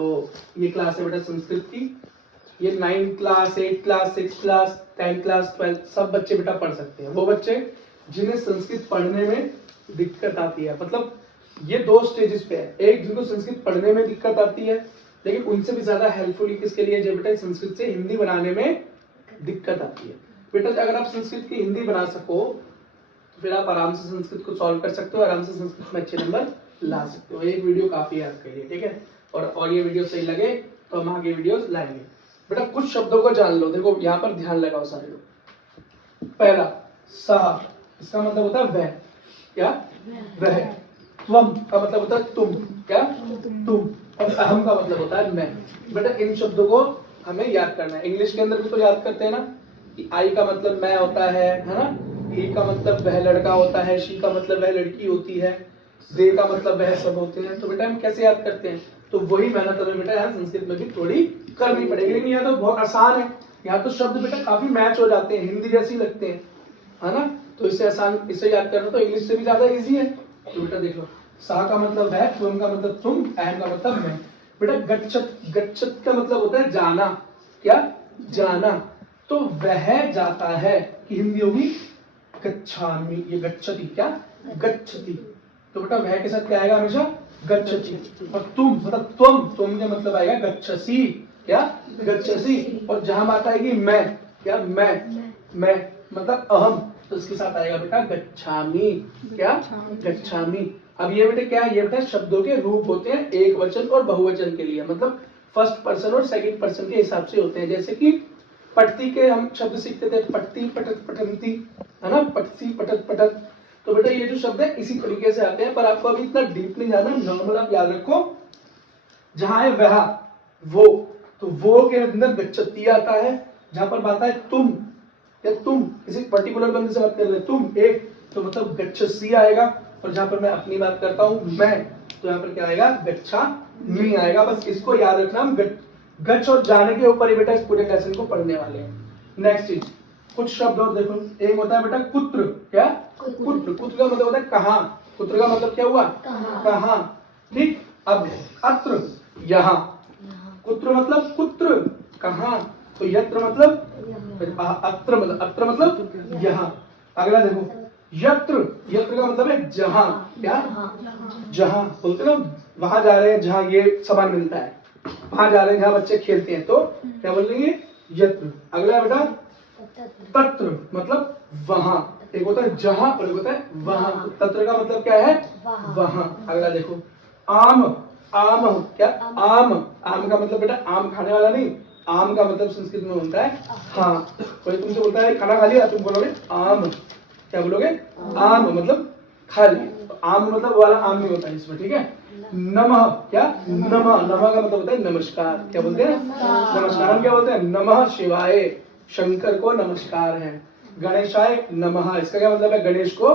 तो ये क्लास है बेटा संस्कृत की। ये 9th class, 8th class, 6th class, 10th class, 12th सब बच्चे बेटा पढ़ सकते हैं। वो बच्चे जिन्हें संस्कृत पढ़ने में दिक्कत आती है, मतलब ये दो स्टेजेस पे है। एक जिनको संस्कृत पढ़ने में दिक्कत आती है, लेकिन उनसे भी ज्यादा हेल्पफुल किसके लिए जो बेटा संस्कृत से हिंदी बनाने में दिक्कत आती है। बेटा अगर आप संस्कृत की हिंदी बना सको तो फिर आप आराम से संस्कृत को सॉल्व कर सकते हो, आराम से संस्कृत में अच्छे नंबर ला सकते हो। एक वीडियो काफी है आपके लिए, ठीक है। और ये वीडियो सही लगे तो हम आगे वीडियोस लाएंगे। बेटा कुछ शब्दों को जान लो, देखो यहाँ पर ध्यान लगाओ सारे लोग। पहला सह, इसका मतलब होता है वह, क्या वह। त्वम का मतलब होता है तुम, क्या तुम। और अहम का मतलब होता है मैं। बेटा इन शब्दों को हमें याद करना है। इंग्लिश के अंदर भी तो याद करते हैं ना कि आई का मतलब मैं होता है ना, ही का मतलब वह लड़का होता है, शी का मतलब वह लड़की होती है, दे का मतलब वह सब होते हैं। तो बेटा हम कैसे याद करते हैं, तो वही मेहनत हमें बेटा यहाँ संस्कृत में भी थोड़ी करनी पड़ेगी। लेकिन यहाँ तो बहुत आसान है, यहाँ तो शब्द बेटा काफी मैच हो जाते हैं, हिंदी जैसे ही लगते हैं, है ना। तो इससे आसान, इससे याद करना तो इंग्लिश से भी ज्यादा इजी है। तो बेटा देख लो, सा का मतलब है, त्वम का मतलब तुम, अहम का मतलब मैं। बेटा गच्छत, गच्छत का मतलब होता है जाना, क्या जाना। तो वह जाता है कि हिंदी होगी गच्छामि, ये गच्छति, क्या गच्छति। तो बेटा वह के साथ क्या आएगा हमेशा गच्छति। और तुम मतलब तुम का मतलब आएगा गच्छसि, क्या गच्छसि। और जहां बात आएगी मैं, क्या मैं मतलब अहम, तो इसके साथ आएगा बेटा गच्छामि, क्या गच्छामि। अब ये बेटा क्या है, ये बेटा शब्दों के रूप होते हैं एक वचन और बहुवचन के लिए, मतलब फर्स्ट पर्सन और सेकंड पर्सन के हिसाब से होते हैं। जैसे कि पठती के हम शब्द सीखते थे, पठती पठत पठंती, है ना, पठती पठत पठत। तो बेटा ये जो शब्द है इसी तरीके से आते हैं, पर आपको अभी इतना डीप नहीं जाना, नॉर्मल आप याद रखो। जहां है वह, वो, तो वो के अंदर गच्छति आता है। जहां पर बात है तुम, या तुम किसी पर्टिकुलर बंदे से बात कर रहे हैं, तुम एक, तो मतलब गच्छसि आएगा। और जहां पर मैं अपनी बात करता हूं मैं, तो यहाँ पर क्या आएगा गच्छामि आएगा। बस इसको याद रखना, हम गच्छ और जाने के ऊपर ही बेटा इस पूरे लेसन को पढ़ने वाले हैं। नेक्स्ट चीज, कुछ शब्द और देखो। एक होता है बेटा कुत्र, क्या कुत्र। कुत्र का मतलब होता है कहां, कुत्र का मतलब क्या हुआ कहां, ठीक। अब अत्र, यहाँ, कुत्र मतलब पुत्र, कहां, तो यत्र मतलब अत्र मतलब यहाँ। अगला देखो यत्र, यत्र का मतलब है जहां, क्या जहां, बोलते ना वहां जा रहे हैं जहां ये सामान मिलता है, वहां जा रहे हैं जहां बच्चे खेलते हैं, तो क्या बोलेंगे यत्र। अगला बेटा तत्र मतलब वहां, एक होता है जहां और एक होता है वहां। तत्र का मतलब क्या है वहां। अगला देखो आम, आम क्या आम, आम का मतलब बेटा आम खाने वाला नहीं, आम का मतलब संस्कृत में होता है हाँ। कोई तुमसे बोलता है खाना खा लिया, तुम बोलोगे आम, क्या बोलोगे आम मतलब खा लिया। तो आम मतलब वाला आम नहीं होता है इसमें, ठीक है। नमः, क्या नमः, नमः का मतलब होता है नमस्कार, क्या बोलते हैं नमस्कार। हम क्या बोलते हैं नमः शिवाय, शंकर को नमस्कार है। गणेशाय नमः, इसका क्या मतलब है गणेश को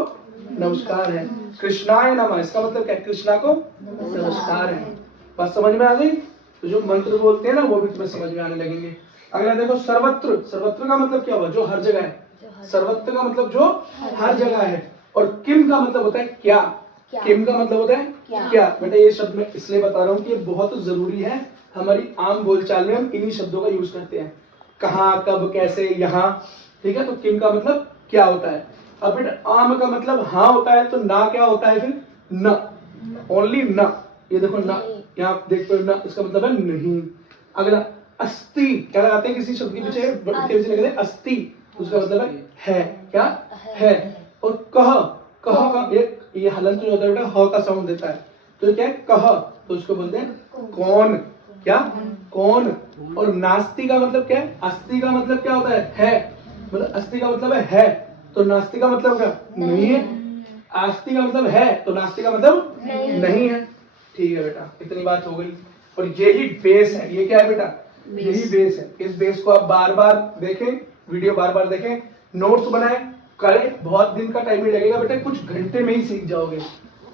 नमस्कार है। कृष्णाय नमः, इसका मतलब क्या कृष्णा को नमस्कार है। बात समझ में आ गई। तो जो मंत्र बोलते हैं ना वो भी तुम्हें समझ में आने लगेंगे। अगला देखो सर्वत्र, सर्वत्र का मतलब क्या हुआ जो हर जगह है, सर्वत्र का मतलब जो हर जगह है। और किम का मतलब होता है क्या, किम का मतलब होता है क्या। बेटा ये शब्द मैं इसलिए बता रहा हूँ कि ये बहुत जरूरी है, हमारी आम बोलचाल में हम इन्हीं शब्दों का यूज करते हैं, कहाँ कब कैसे यहाँ, ठीक है। तो किम का मतलब क्या होता है। अब बेटा आम का मतलब हाँ होता है, तो ना क्या होता है फिर न, ओनली न। ये देखो न, यहाँ देखते हो न, इसका मतलब है नहीं। अगला अस्ति, क्या लगाते हैं किसी शब्द के पीछे लगाते हैं अस्ति, उसका मतलब है क्या है। और कह, कह का ये हलन जो होता है बेटा ह का साउंड देता है, तो क्या है कह, तो उसको बोलते हैं कौन, क्या कौन। और नास्ति का मतलब क्या है, अस्थि का मतलब क्या होता है मतलब अस्थि का मतलब है, तो नास्ति का मतलब क्या नहीं है। आस्ति का मतलब है, तो नास्ति का मतलब नहीं है। ठीक है बेटा, इतनी बात हो गई। और यही बेस है, ये क्या है बेटा यही बेस है। इस बेस को आप बार बार देखें, वीडियो बार बार देखें, नोट्स बनाएं, करें। बहुत दिन का टाइम ही लगेगा बेटा, कुछ घंटे में ही सीख जाओगे।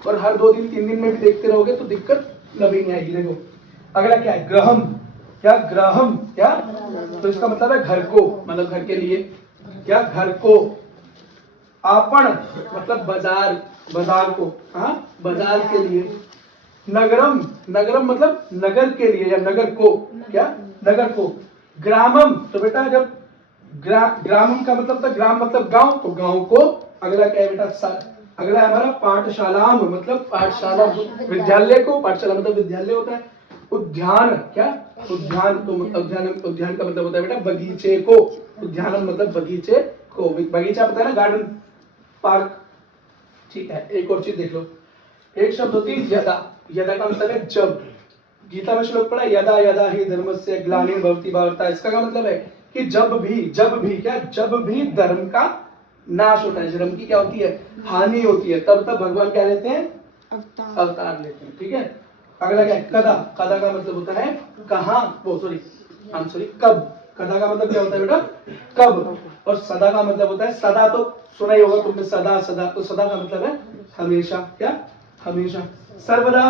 और हर 2 दिन 3 दिन में भी देखते रहोगे तो दिक्कत कभी नहीं आएगी। देखो अगला क्या है ग्रहम, क्या ग्रहम, क्या तो इसका मतलब है घर को, मतलब घर के लिए, क्या घर को। आपण मतलब बाजार, बाजार को, हाँ बाजार के लिए। नगरम, नगरम मतलब नगर के लिए या नगर को, क्या नगर को। ग्रामम, तो बेटा जब ग्रामम का मतलब था, ग्राम मतलब गांव, तो गांव को। अगला क्या है बेटा, अगला है हमारा पाठशाला, मतलब पाठशाला विद्यालय को, पाठशाला मतलब विद्यालय होता है। उद्यान, क्या उद्यान, तो उद्यान, उद्यान का मतलब होता है बेटा बगीचे को। उद्यान मतलब बगीचे को, बगीचा पता है ना, गार्डन, पार्क। ठीक है, एक और चीज देख लो, एक शब्द होती है यदा। यदा का मतलब है जब। गीता में श्लोक पढ़ा, यदा यदा ही धर्मस्य ग्लानिर्भवति भारत। इसका क्या मतलब है कि जब भी क्या, जब भी धर्म का नाश होता है, धर्म की क्या होती है, हानि होती है, तब तब भगवान क्या लेते हैं, अवतार लेते हैं। ठीक है, अगला क्या है, कदा। कदा का मतलब होता है कहाँ, वो सॉरी कब। कदा का मतलब क्या होता है बेटा, कब। और सदा का मतलब होता है, सदा तो सुना ही होगा तुमने, सदा सदा, तो सदा का मतलब है हमेशा, क्या हमेशा। सर्वदा,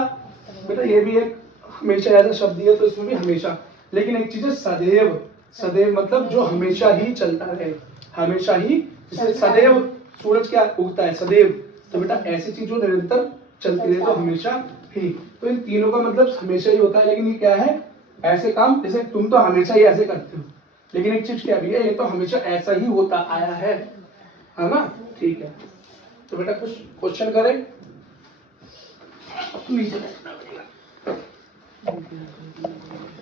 बेटा ये भी एक हमेशा ऐसा शब्द है, तो इसमें भी हमेशा। लेकिन एक चीज है सदैव। सदैव मतलब जो हमेशा ही चलता रहे, हमेशा ही। जैसे सदैव सूरज क्या उगता है, सदैव, तो बेटा ऐसी चीज जो निरंतर चलती रहे, तो हमेशा ही। तो इन तीनों का मतलब हमेशा ही होता है। लेकिन ये क्या है, ऐसे काम, जैसे तुम तो हमेशा ही ऐसे करते हो, लेकिन एक चीज क्या भी है, ये तो हमेशा ऐसा ही होता आया है ना। ठीक है, तो बेटा कुछ क्वेश्चन करें।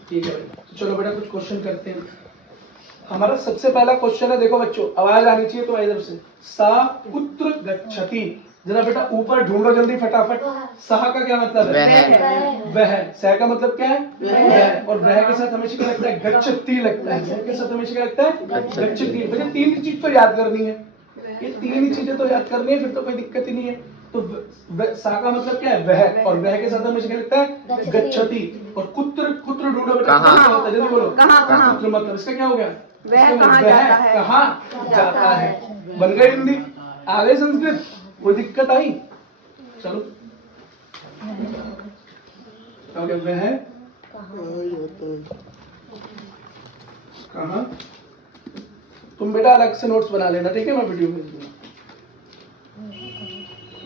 ठीक है, तो चलो बेटा कुछ क्वेश्चन करते हैं। हमारा सबसे पहला क्वेश्चन है, देखो बच्चों आवाज आनी चाहिए तुम्हारी तरफ से। सा कुत्र गच्छति, जरा बेटा ऊपर ढूंढो जल्दी फटाफट। सह का क्या मतलब है, वह। सह का मतलब क्या है, वह। और वह के साथ हमेशा क्या लगता है, गच्छति लगता है। वह के साथ हमेशा क्या लगता है, गच्छति। मुझे तीन ही चीज तो याद करनी है, ये तीन ही चीजें तो याद करनी है, फिर तो कोई दिक्कत ही नहीं है। तो सा का मतलब क्या है, वह, और वह के साथ हमेशा क्या लगता है, गच्छति। और कुत्र, कुत्र ढूंढो बेटा, कहाँ होता है, जल्दी बोलो। कहाँ, कुत्र मतलब इसका क्या हो गया, वह कहाँ जाता है, कहाँ जाता है। बन गई हिंदी, आ गई संस्कृत, कोई दिक्कत आई। चलो क्या हो गया, वह कहाँ। तुम बेटा अलग से नोट्स बना लेना, ठीक है, मैं वीडियो भेज दूंगा,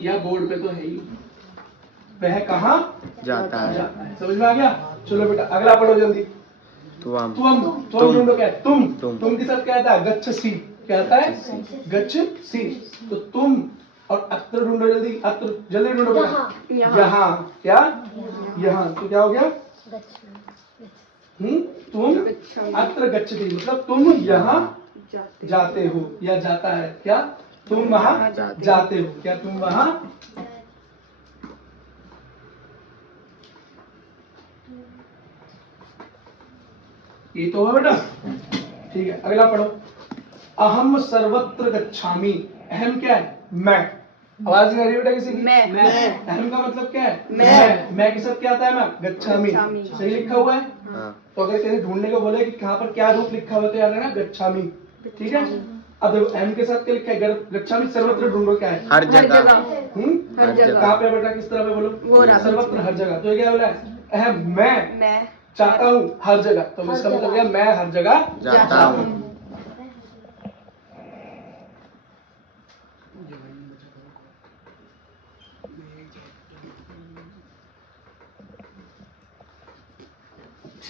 या बोर्ड पे तो है ही। वह कहाँ जाता है। समझ में आ गया। चलो बेटा अगला पढ़ो जल्दी। त्वम, त्वम, त्वम ढूंढो, क्या है, तुम के साथ क्या आता है, गच्छसि। क्या आता है, गच्छसि। तो तुम, और अत्र ढूंढो जल्दी, अत्र जल्दी ढूंढो बेटा। यहाँ, क्या यहाँ, तो क्या हो गया, तुम अत्र गच्छति मतलब तुम यहाँ जाते हो या जाता है, क्या तुम वहां जाते हो, क्या तुम वहां। ये तो है बेटा, ठीक है, अगला पढ़ो। अहम सर्वत्र गच्छामि। अहम क्या है, मैं। आवाज नहीं आ रही बेटा किसी की, मैं। अहम का मतलब क्या है, मैं के साथ क्या आता है, मैं गच्छामि। सही लिखा हुआ है। तो अगर कहीं ढूंढने को बोले कि कहाँ पर क्या रूप लिखा हुआ, तो याद है ना गच्छामि। ठीक है, अब देखो अहम के साथ क्या लिखा है, गच्छामि सर्वत्र ढूंढो, क्या है, हर जगह। हर जगह। कहाँ पे बेटा, किस तरह पे बोलो, सर्वत्र हर जगह। तो ये क्या बोला है, अहम मैं चाहता हूँ हर जगह, तो इसका मतलब क्या, मैं हर जगह जाता हूँ।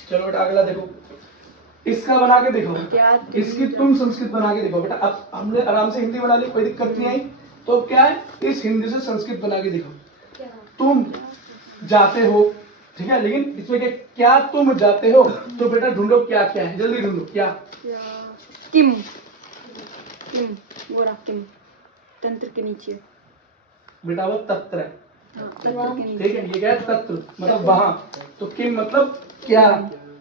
चलो बेटा अगला देखो, इसका बना के देखो, इसकी तुम संस्कृत बना के देखो बेटा। अब हमने आराम से हिंदी बना ली, कोई दिक्कत नहीं आई। तो क्या है, इस हिंदी से संस्कृत बना के देखो। तुम जाते हो, ठीक है, लेकिन इसमें क्या तुम जाते हो, तो बेटा ढूंढो क्या क्या है, जल्दी ढूंढो, क्या किम, किम वो रहा, किम तंत्र के नीचे बेटा, वो तत्र है। तंत्र के नीचे। ठीक है, ये क्या है, तत्र मतलब वहां। तो किम मतलब क्या,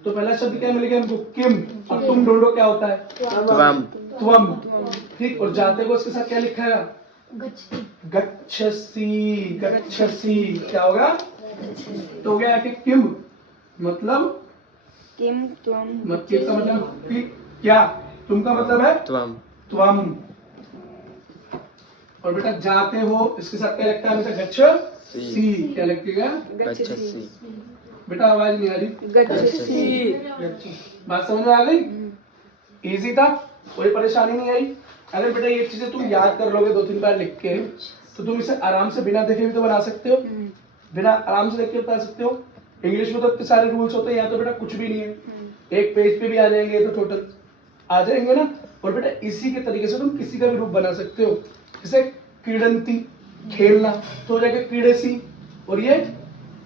तो पहला शब्द क्या मिल गया हमको, किम। और तुम ढूंढो क्या होता है, त्वम, त्वम। ठीक, और जाते को उसके साथ क्या लिखा है, गच्छसि, गच्छसि क्या होगा, तो हो गया कि किम मतलब, किम त्वम, किम का मतलब क्या, तुम का मतलब है त्वम, त्वम। और बेटा जाते हो, इसके साथ क्या लगता है हमेशा, गच्छसि। क्या लगेगा, गच्छसि। बेटा आवाज नहीं आ रही, गच्छसि। बात समझ में आ गई, इजी था, कोई परेशानी नहीं आई। अगर बेटा ये चीजें तुम याद कर लोगे 2-3 बार लिख के, तो तुम इसे आराम से बिना देखे भी तो बना सकते हो। बिना आराम से देख के बता सकते हो। इंग्लिश में तो इतने सारे रूल्स होते हैं, यहाँ तो बेटा कुछ भी नहीं है, एक पेज पे भी आ जाएंगे तो टोटल आ जाएंगे ना। और बेटा इसी के तरीके से तुम किसी का भी रूप बना सकते हो। जैसे क्रीडंती खेलना तो हो जाएगा क्रीडेसी, और ये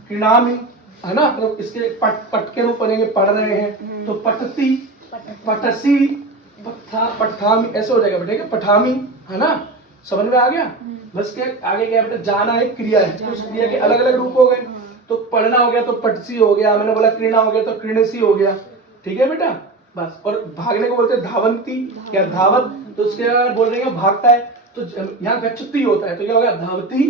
क्रीडामी है ना, मतलब इसके पट के रूप बनेंगे पढ़ रहे हैं तो पठती, पठसी, पठामी ऐसे हो जाएगा बेटा, पठामी है ना। समझ में आ गया। बस क्या आगे क्या बेटा, जाना एक क्रिया है, तो उस क्रिया के अलग अलग रूप हो गए। तो पढ़ना हो गया तो पटसी हो गया, मैंने बोला क्रीड़ा हो गया तो क्रीडसी हो गया। ठीक है बेटा बस। और भागने को बोलते हैं धावंती या धावत, तो उसके अगर बोल रहे हैं भागता है तो यहाँ गच्छती होता है, तो क्या हो गया धावती,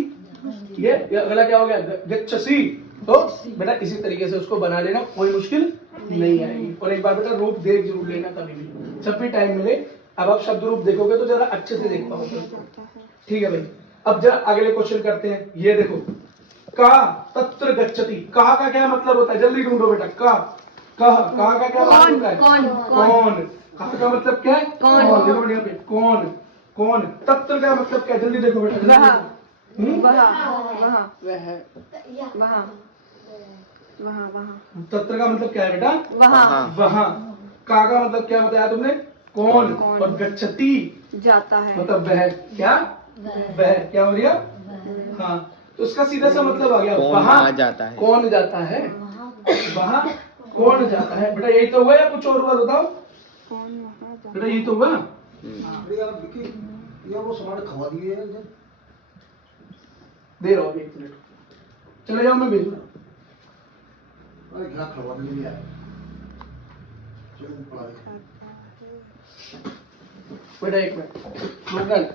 ये अगला क्या हो गया गच्छसी। तो बेटा इसी तरीके से उसको बना लेना, कोई मुश्किल नहीं आएगी। और एक बार बेटा रूप देख जरूर लेना कभी भी, जब भी टाइम मिले। अब आप शब्द रूप देखोगे तो जरा अच्छे से देख पाओगे। ठीक है भाई, अब जरा अगले क्वेश्चन करते हैं। ये देखो, का तत्र गच्छति, का क्या मतलब होता है, जल्दी ढूंढो बेटा। का का क्या मतलब होता है, कौन। का का मतलब क्या है, कौन। देखो यहाँ पे कौन, कौन। तत्र का मतलब क्या है, जल्दी देखो बेटा। तत्र का मतलब क्या है बेटा, वहाँ। का मतलब क्या बताया तुमने, कौन। और गच्छति जाता है, मतलब वह, क्या वह, क्या हो गया। हाँ, तो उसका सीधा सा मतलब आ गया वहाँ जाता है, कौन जाता है, वहाँ कौन जाता है। बेटा यही तो हुआ या कुछ और हुआ, बताओ बेटा, यही तो हुआ। वो सामान खवा दिए दे रहा हूँ 1 मिनट, चले जाओ, मैं भेज रहा हूँ। घर खवा दिए। बेटा 1 मिनट,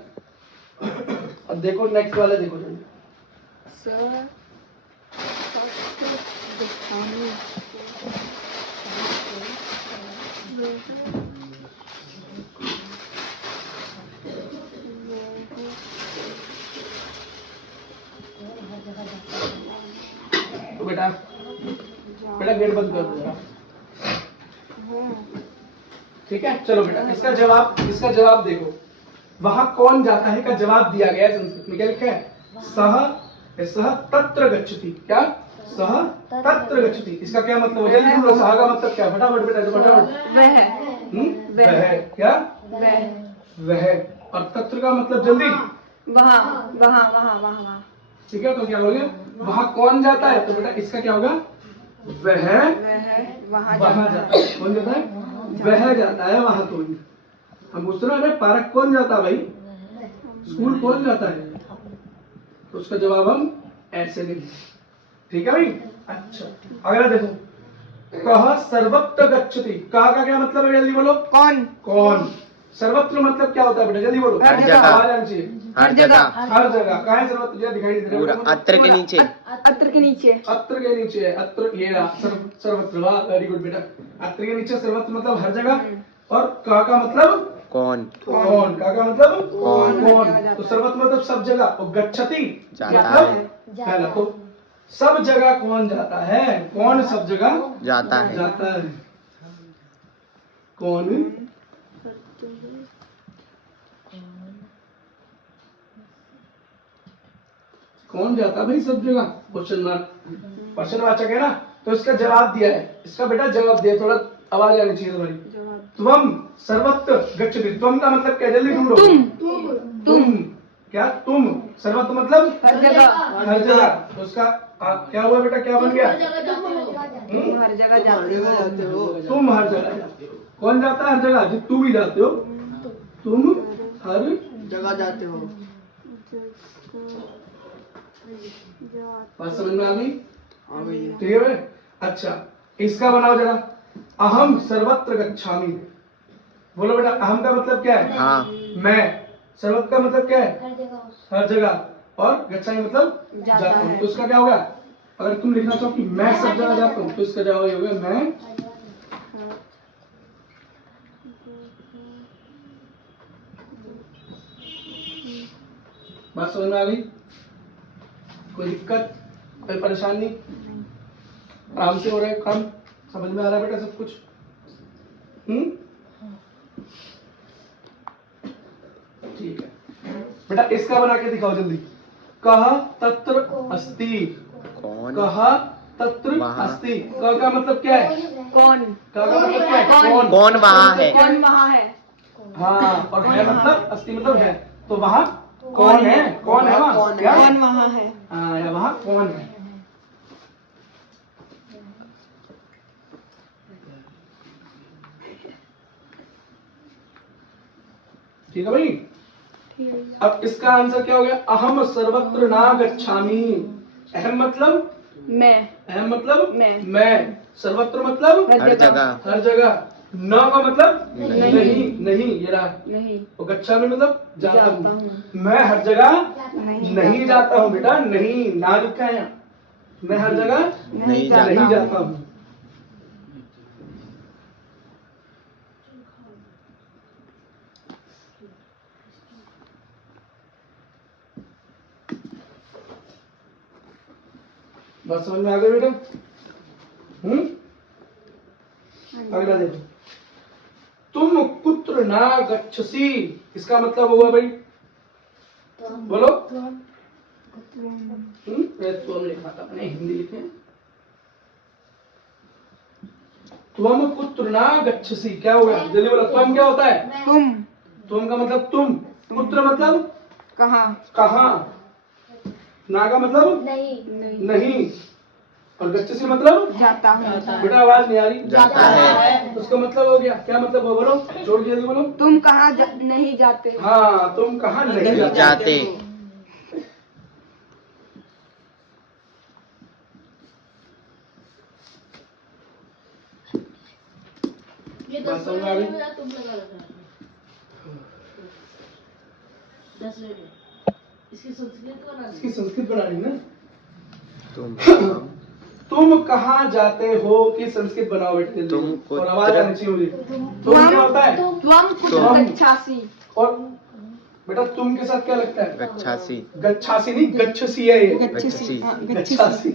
अब देखो नेक्स्ट वाला देखो जल्दी। तो बेटा गेट बंद कर दो जरा। ठीक है, चलो बेटा इसका जवाब देखो। वहां कौन जाता है का जवाब दिया गया है। संस्कृत में क्या लिखा है, सह तत्र गच्छति। क्या, सह तत्र गच्छति, इसका क्या मतलब है, जल्दी बोलो। सह का मतलब क्या, फटाफट बेटा, फटाफट। वह, क्या वह। और तत्र का मतलब जल्दी, वहाँ। ठीक है। तो क्या हो गया, वहां कौन जाता है, तो बेटा इसका क्या होगा, वह वहां जाता है। कौन जाता है, वह जाता है वहां। तो हम पूछते ना, अरे पार्क कौन जाता है भाई, स्कूल कौन जाता है, तो उसका जवाब हम ऐसे देंगे। ठीक है भाई। अच्छा अगला देखो, कह सर्वत्र गच्छति। कहा का क्या मतलब है, जल्दी बोलो। कौन। सर्वत्र मतलब क्या होता है बेटा, जल्दी बोलो। हर जगह, हर जगह। कहाँ है सर्वत्र, जरा दिखाई नहीं दे रहा। अत्र के नीचे, अत्र के नीचे है। अत्र ये रहा, सर्वत्र। वाह, वेरी गुड बेटा। अत्र के नीचे सर्वत्र मतलब हर जगह। और का मतलब कौन। का मतलब कौन। तो सर्वत्र मतलब सब जगह, और गच्छति जाता मतलब है। पहला। तो सब जगह कौन जाता है, कौन सब जगह जाता है। कौन कौन जाता भाई सब जगह, प्रश्नवाचक है ना। तो इसका जवाब दिया है, इसका बेटा जवाब दिया, थोड़ा आवाज आनी चाहिए तुम्हारी। त्वम सर्वत्र गच्छति। त्वम का मतलब क्या, जल्दी ढूंढो। तुम क्या, तुम। सर्वत्र मतलब हर जगह। तो उसका क्या हुआ बेटा, क्या बन गया, तुम हर जगह जाते हो। तुम हर जगह जाते हो। कौन जाता है हर जगह, जो तू भी जाते हो, तुम हर जगह जाते हो। बात समझ में आ गई, ठीक है भाई। अच्छा इसका बनाओ जरा, अहम सर्वत्र गच्छामि। बोलो बेटा, अहम का मतलब क्या है, हाँ। मैं। सर्वत्र का मतलब क्या है, हर जगह। और गच्छामि मतलब जाता हूँ। तो उसका क्या होगा, अगर तुम लिखना चाहो कि मैं सब जगह जाता हूँ, तो इसका जवाब ये होगा, मैं बात समझ में आ गई, कोई दिक्कत, कोई परेशानी, आराम से हो रहा है काम, समझ में आ रहा है बेटा सब कुछ। ठीक है बेटा, इसका बना के दिखाओ जल्दी। कह तत्र अस्ति। कौन कह तत्र वहाँ। अस्ति। क का मतलब क्या है? कौन क का मतलब क्या है? कौन। कौन वहाँ है? कौन वहाँ है? हाँ, और है मतलब अस्ति मतलब है, तो वहाँ कौन है? कौन है वहाँ? क्या? कौन वहाँ है? हाँ, या वहाँ कौन है? ठीक है भाई। अब इसका आंसर क्या हो गया? अहम सर्वत्र न गच्छामि। अहम मतलब मैं। अहम मतलब मैं। सर्वत्र मतलब हर जगह। हर जगह। न का मतलब नहीं। नहीं ये रहा। नहीं और गच्छामि मतलब जाता जाता हूँ। हूँ। मैं हर जगह नहीं नहीं जाता हूँ बेटा, नहीं ना लिखा है यहाँ। मैं हर जगह नहीं नहीं जाता जाता हूँ। बस समझ में आ गया बेटा? अगला देखो, तुम कुत्र ना गच्छसी। इसका मतलब हुआ भाई, बोलो। तुम लिखा था मैंने, हिंदी लिखे। तुम कुत्र ना गच्छसी क्या हुआ? जल्दी बोलो। तुम क्या होता है? तुम का मतलब तुम, कुत्र मतलब कहाँ? कहाँ, ना का मतलब नहीं, और गच्छसी मतलब जाता हूँ। बेटा आवाज नहीं आ रही। जाता है। उसका मतलब हो गया, क्या मतलब हो? बोलो, जोड़ के जल्दी बोलो। तुम कहाँ नहीं जाते? हाँ, तुम कहाँ नहीं जाते? जाते। बात समझ में आ गई? इसकी संस्कृत बनानी ना। तुम तुम कहाँ जाते हो की संस्कृत बनाओ बेटे जल्दी। तुम और आवाज आनी चाहिए मुझे। तुम क्या होता है? त्वम कुत्र तुम। गच्छासि। और बेटा तुम के साथ क्या लगता है? गच्छासी। गच्छासी नहीं, गच्छसी है ये। गच्छसी। गच्छासी।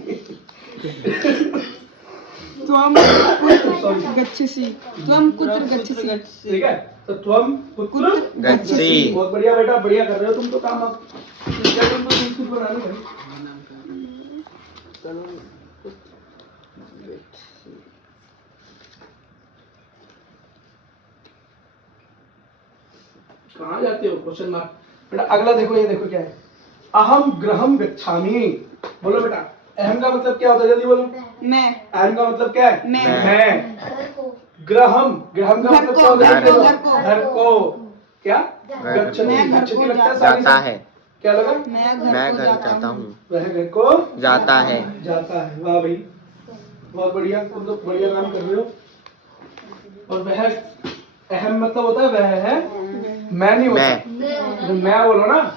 त्वम कुत्र गच्छसि। त्वम कुत्र गच्छसि। ठीक है, तो तुम कुत्र गच्छसि। बहुत बढ़िया बेटा, बढ़िया कर रहे हो तुम तो काम। अब क्या तुम तो संस्कृत बनानी है। कहाँ जाते हो? Question mark. बेटा अगला देखो, ये देखो क्या है। अहम गृहम गच्छामि। बोलो बेटा, अहम का मतलब क्या होता है? जल्दी बोलो। मैं। अहम का मतलब क्या है? मैं। ग्रहम, ग्रहम का मतलब क्या होता है? घर को। घर को क्या? घर गच्छति। मैं घर गच्छति को लगता है सारी जाता से। है। क्या लगा? मैं घर जाता हूँ। वह घर को जाता है। जाता है। वाह भाई, बहुत बढ़िया, तुम लोग बढ़िया काम कर रहे हो। और वह अहम मतलब होता है वह है, मैं नहीं होता। मैं बोलो ना।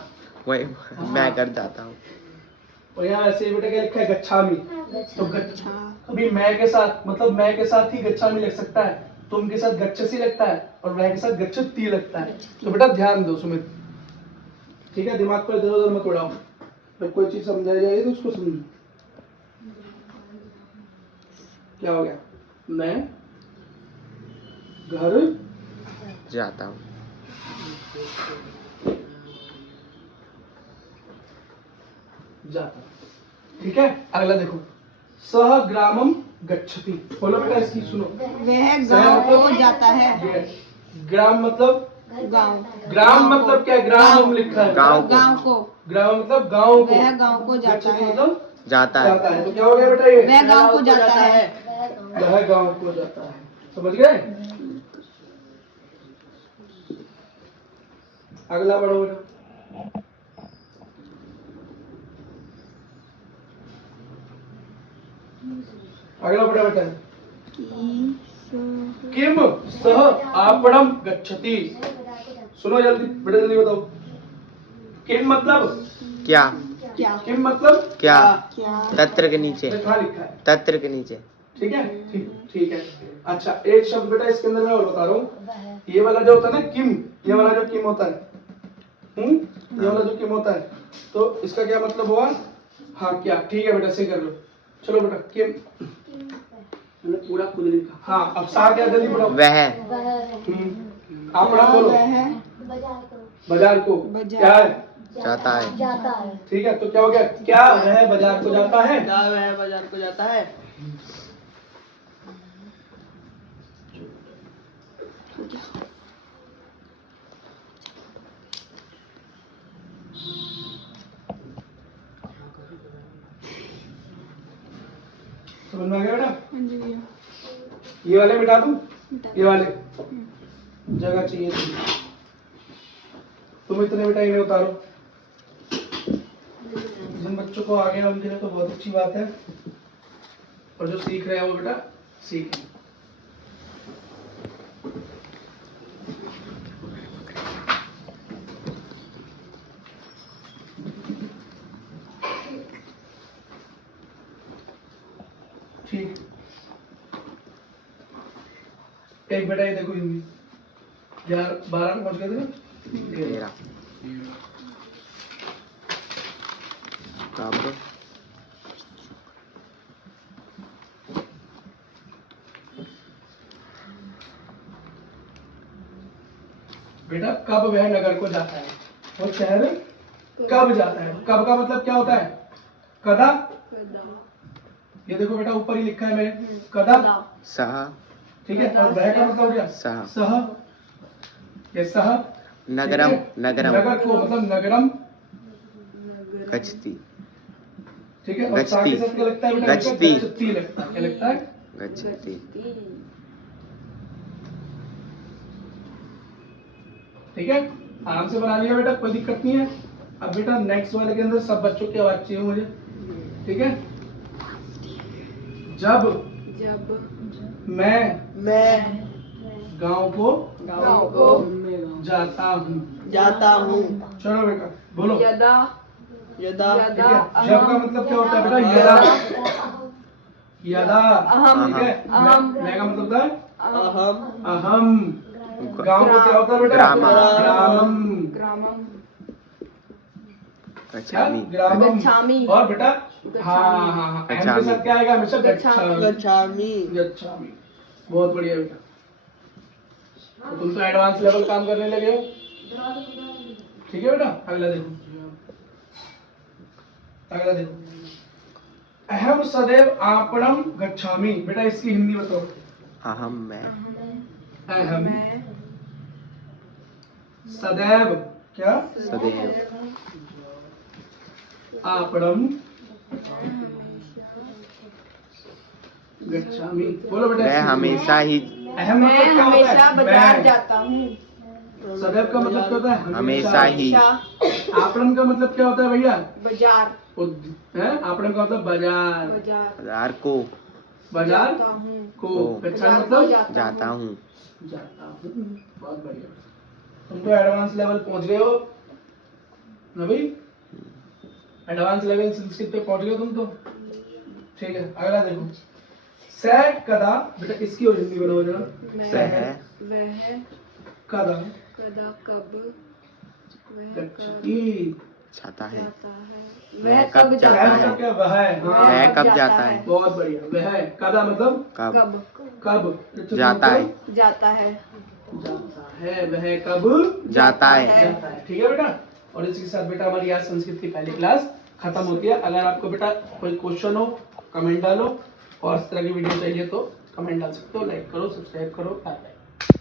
वही मैं घर जाता हूँ। और यहाँ ऐसे बेटा क्या लिखा है? गच्छामि। तो अभी मैं के साथ मतलब मैं के साथ ही गच्छामि लग सकता है, तुम के साथ गच्छसी लगता है, और वह के साथ गच्छति लगता है। तो बेटा ध्यान दो सुमित, ठीक है? दिमाग पर इधर उधर मत उड़ाओ। जब कोई चीज समझाई जाएगी तो उसको समझो। क्या हो गया? मैं घर जाता हूँ। जाता, ठीक है? अगला देखो, सह ग्रामम गच्छति। बोलो बेटा इसकी सुनो। वह गांव को जाता है। ग्राम मतलब गांव। ग्राम मतलब क्या? ग्राम लिखा है। गाँव गांव को। ग्राम मतलब गांव को। वह गांव को जाता गच्छति है। मतलब जाता जाता है। है। तो क्या हो गया बेटा? ये वह गांव को जाता है। वह गांव को जाता है। समझ गए? अगला बढ़ो बेटा। अगला बढ़ा बेटा। किम सह आपणम गच्छति। सुनो जल्दी बेटा, जल्दी बताओ। किम मतलब क्या? क्या? किम मतलब क्या? क्या? तत्र के नीचे। कहाँ लिखा है? तत्र के नीचे। ठीक है, ठीक है। अच्छा, एक शब्द बेटा इसके अंदर मैं और बता रहा हूँ। ये वाला जो होता है ना किम, ये वाला जो किम होता है, ये वाला जो किम होता है, तो इसका क्या मतलब हुआ? हाँ क्या? ठीक है बेटा, सही कर लो। चलो बेटा, किम मैंने पूरा खुद लिखा। हाँ, अब सा क्या? जल्दी पढ़ो। वह। आप पढ़ा बोलो। वह बाजार को बाजार। क्या है? जाता है। जाता है। ठीक है, तो क्या हो गया? क्या वह बाजार को जाता है? क्या वह बाजार को जाता है? समझ में आ गया बेटा? ये वाले मिटा दूं? ये वाले जगह चाहिए थी। तुम इतने बेटा इन्हें उतारो। जिन बच्चों को आ गया उनके लिए तो बहुत अच्छी बात है, और जो सीख रहे हैं वो बेटा सीख। ठीक, एक बेटा ये देखो हिंदी 12 में पहुंच गए थे ना? 13 कब बेटा कब वह नगर को जाता है? वो शहर कब जाता है? कब का मतलब क्या होता है? कदा। ये देखो बेटा ऊपर ही लिखा है मेरे, कदा। सह ठीक है, और वह का मतलब हो गया सह सह। ये सह नगरम ठीक है? नगरम नगर को मतलब नगरम गच्छति ठीक है, और साथ के साथ क्या लगता है बेटा? गच्छति। गच्छति लगता है। क्या लगता है? गच्छति ठीक है, आराम से बना लिया बेटा, कोई दिक्कत नहीं है। अब बेटा नेक्स्ट वाले के अंदर सब बच्चों की आवाज चाहिए मुझे। ठीक है, जब मैं गांव को जाता हूँ। चलो बेटा बोलो। यदा ठीक है, जब का मतलब क्या होता है बेटा? यदा। अहम। ठीक है, अहम। मैं का मतलब होता है अहम। ग- गांव को क्या होता है बेटा? ग्रामम। ग्रामम। ग्रामम। क्या? गच्छामि ग्रामम। गच्छामी। और बेटा हाँ, अहम के साथ क्या आएगा हमेशा? गच्छामि। गच्छामि। बहुत बढ़िया बेटा, तो तुम तो एडवांस लेवल काम करने लगे हो। ठीक है बेटा, अगला देखो। अगला देखो, अहम सदैव आपणम गच्छामि। बेटा इसकी हिंदी बताओ। अहम मैं अहम सदैव क्या? सदैव आपणम गच्छामि। बोलो बेटा मैं इसकी हमेशा ही अहम मैं मतलब क्या होता हमेशा है? बाजार मैं। जाता हूँ। सदैव का मतलब क्या होता है? हमेशा ही आपणम का मतलब क्या होता है भैया? बाजार। आपणम का मतलब बाजार। बाजार को बाजार जाता हूँ। को। को। अच्छा मतलब जाता हूँ। जाता हूँ। बहुत बढ़िया, तुम तो एडवांस लेवल पहुंच गए हो ना भाई? एडवांस लेवल संस्कृत पे पहुंच गए तुम तो। ठीक है, अगला देखो, सह कदा। बेटा इसकी और हिंदी बनाओ जरा। सह वह कदा कब गच्छति। जाता है वह कब जाता सह है? मतलब क्या? वह है। हाँ, वह कब जाता है? बहुत बढ़िया। वह कदा मतलब कब कब जाता है जाता है। जाता है। वह कब जाता है जाता है। ठीक है बेटा, और इसी के साथ बेटा हमारी आज संस्कृत की पहली क्लास खत्म होती है। अगर आपको बेटा कोई क्वेश्चन हो कमेंट डालो, और इस तरह की वीडियो चाहिए तो कमेंट डाल सकते हो। लाइक करो, सब्सक्राइब करो, बाय बाय।